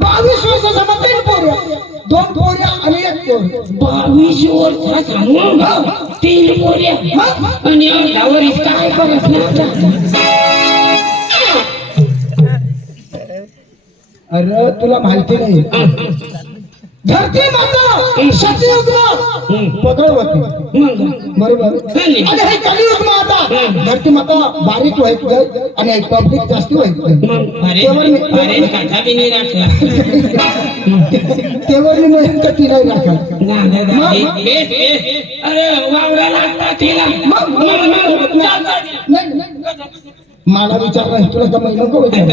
22 वर्षाचा 3 पोऱ्या, 2 पोऱ्या आणि 1 पोर. 22 वर्षाचा सांगू 3 पोऱ्या आणि 10 वर्ष काय करत नाही. अरे तुला माहिती नाही, धरती माता सतयुगला पकड होती बरोबर. आणि हे कलियुग माता धरती माता बारीक व्हायच आणि पब्लिक जास्त व्हायचं तेवढी मेहनत कधी नाही राखा. मला विचारलं तुला कमाई नको बरोबर.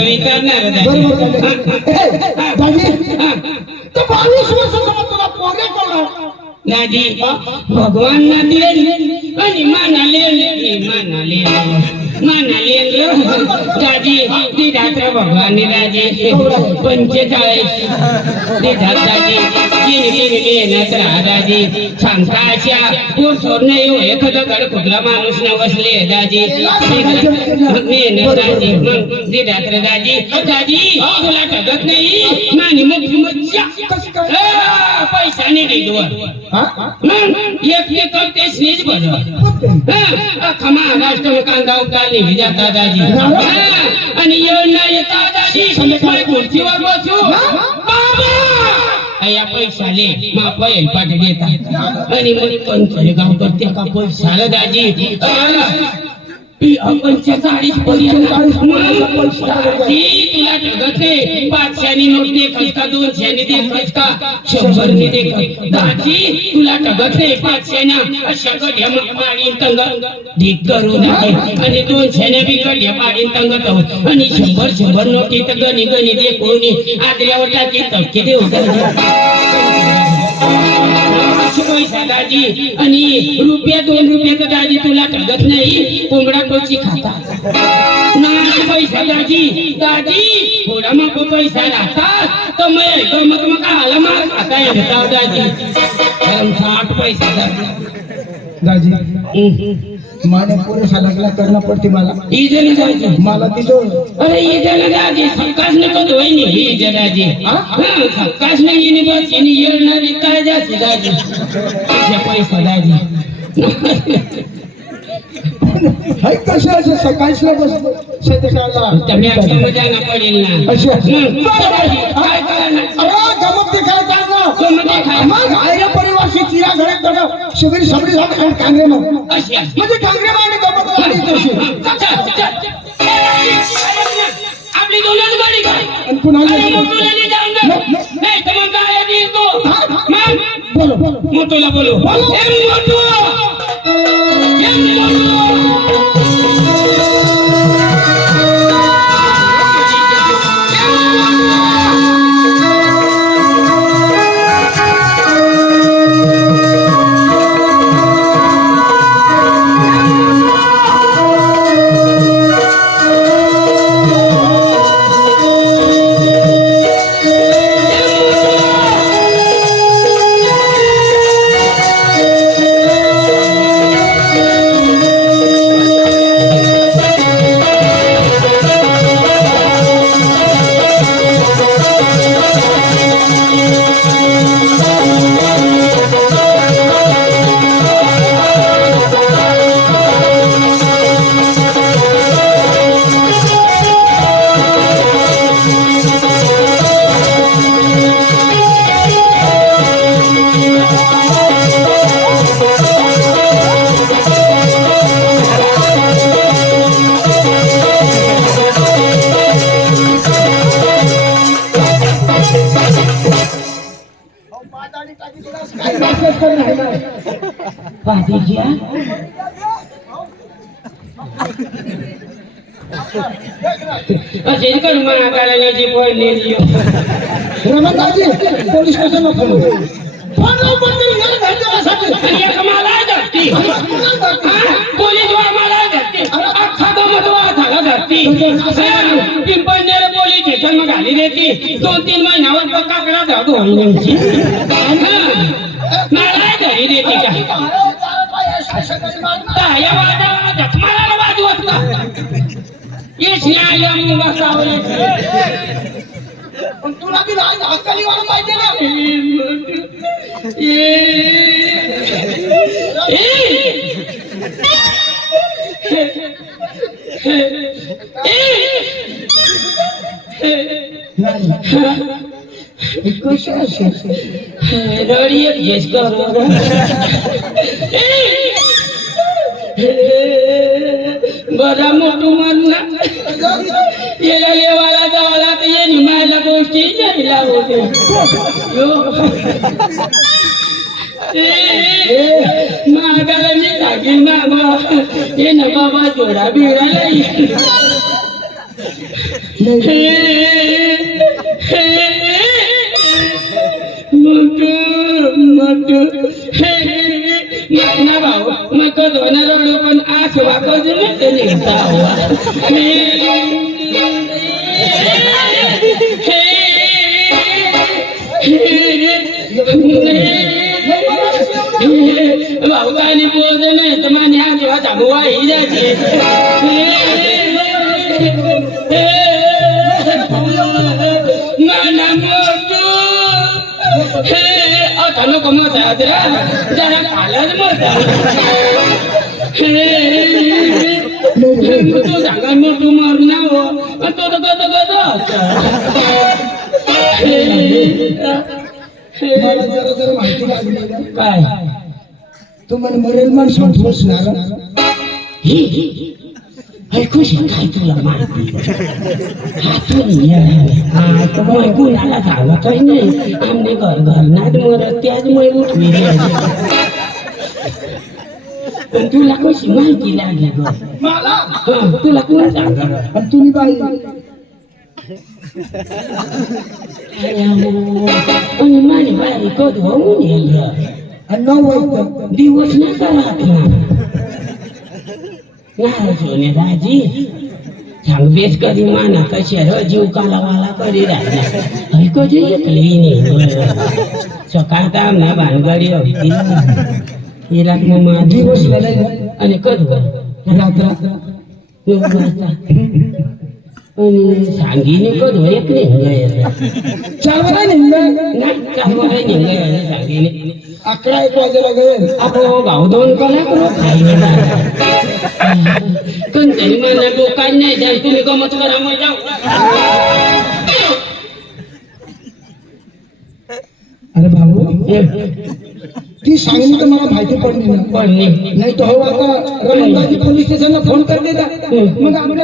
तो 22 वर्षाचा तुला पोरे कोण दादी भगवान ना दिले आणि मानाले दादी दिधात्र भगवान दादी 45 दिधात दादी मेहनत राहा दादी सांगता अशा पोर नाही एखादा गड कुठला माणूस न बसले दादी मेहनत दादी दिधात्र दादी दादी तुला ठगत नाही मानी मोठी मज्जा पैसा नाही एक करते स्नीज बरोबर खमा महाराष्ट्र में कांदा उतारली जाता दादी आणि येणार येता दादी खुर्चीवर बसू या पैशाले मा पैल पाठी देतात आणि मग पंचले गाव करते का पैशाला दाजी 45 पर्यंत तुला ठगत नाही. 500 नोट देखस का 200 देखस का 100 देखस दाजी तुला ठगत नाही. 500 अशा गड्या पाडी तंग ढीक करू नये आणि 200 बी गड्या पाडी तंगत आहोत आणि 100 नोटी तर गणी दे कोणी आदऱ्यावर टाकी तक्के देऊ पैसा दाजी आणि रुपया 2 रुपयाचा दाजी तुला ठगत नाही. कोंबडा टोची खाता नाही पैसा दाजी थोडा मग पैसा लागतात तर मग आला मार खाता येतात दाजी 60 पैसा दाजी माने पुरे सालगला करना पड़ती मला इजन जायचं मला तिथो. अरे इजन दाजी सकाश नको दोयनी इजन दाजी हां सकाश नाही इनी बस इनी येणारी काय जाते दाजी पैसा दाजी हाय कसं असं सकाळला बस संध्याकाळला तुम्ही आपल्याला जाना पडेल ना अशी काय करणार. अरे गमत दिखाय जाना मग आयरा परिवारशी चिरा घडत घडत शिबिर सबरी झाले कांग्रे मग अशी म्हणजे कांग्रे माने गमत गाडी तशी आपली दोनच गाडी काय आणि कुणाला मोटोला जाऊन नाही तर मग काय देईल तो मग बोलो मोटोला बोलो ए मोटो police station Pimpalner police station मग घाली देते 2-3 महिन्यावर काकडा धाडू घरी देते पण तुला बी हक्कानी वाढ पाहिजे ना. कशी असेल रडी एक घेस कर बरा मोठू म्हणला याला लेवाला जावाला तर ये निमायला गोष्टी घ्यायला होते मागाला मी सांगेन ना हे ना बाबा जोडा बिळाला ना भाऊ मग धोणार पण आस वाकच निघता भाऊ काही बोलत नाही तर माने आजोबा थांबवा ही जायचे माना मोठू नको मत जरा खालाच मत तू सांगा मग तू मरना हो तो तर कत मला जरा जरा माहिती लागली काय तू म्हणे मरेल मन संपवणार खुशी काय तुला माहिती कुणाला सांगतोय नाही आमने घर घरनात मरत त्याचमुळे उठवी पण तुला कशी माहिती लागली ग मला तुला कोण सांगा पण तुम्ही बाई आणि माझी बाई कधी होऊन येईल आणि 9 वाजता दिवस नका राहत ना सोने दाजी सांग बेस कधी माना कशी जीव काला कधी राहिला कधी येतली नाही सकाळ काम ना भानगडी होती हिरात मग दिवस आणि कधी रात्र 9 वाजता आणि सांगीने कधी एक नाही चालवा नाही सांगीने 11-1 वाजायला गेले अहो भाऊ 2 कलाक खाई कंचनी मला डोकान नाही द्या तुम्ही गमत करा मग जाऊ अरे भाऊ ती सांगितली तर मला माहिती पडली ना पडली नाही तर हो आता रमणदाजी पोलीस स्टेशनला फोन कर देता मग आपलं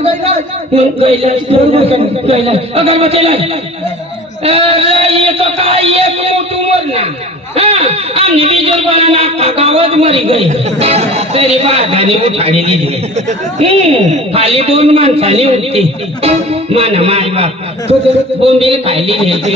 कैलास अगर बचेला एक काय एक मोठू मरना आम्ही बिजोर बनाना गावात मरी गई तरी बाधाने उठाडली दिली खाली 2 माणसांनी उठते माना माय बाप बोंबील खायली घ्यायची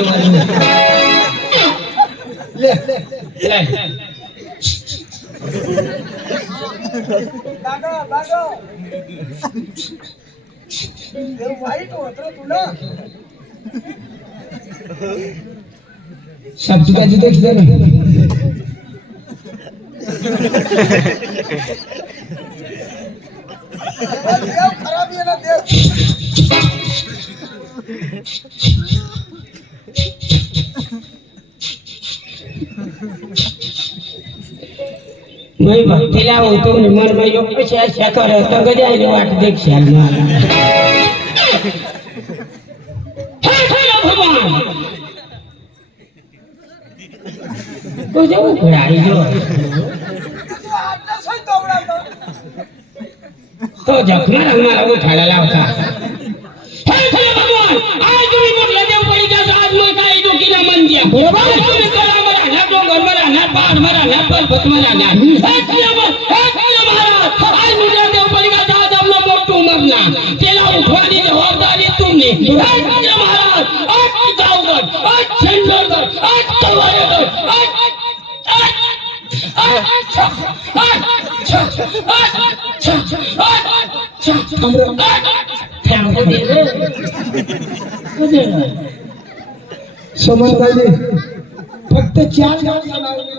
शब्दाची देख दे ना खराब आहे ना देव मैं भक्तीला होतो मन में योग अशा करत गजायला वाट देखशाल मला भगवान तुझे उघडाई तो जखमार आम्हाला उठायला लावता भगवान आज तुम्ही म्हटलं देव पडी का आज मग काय डोकीला मन द्या तुम्ही करा मला ना डोंगर मला ना पहाड मला ना पर्वत मला ना महाराज आज मुझे देव पडी का आज आपला मोठू मरना त्याला उठवानी जबाबदारी तुम्ही महाराज आज जाऊगड आज चंदरगड आज तवारेगड समजदारी फक्त 4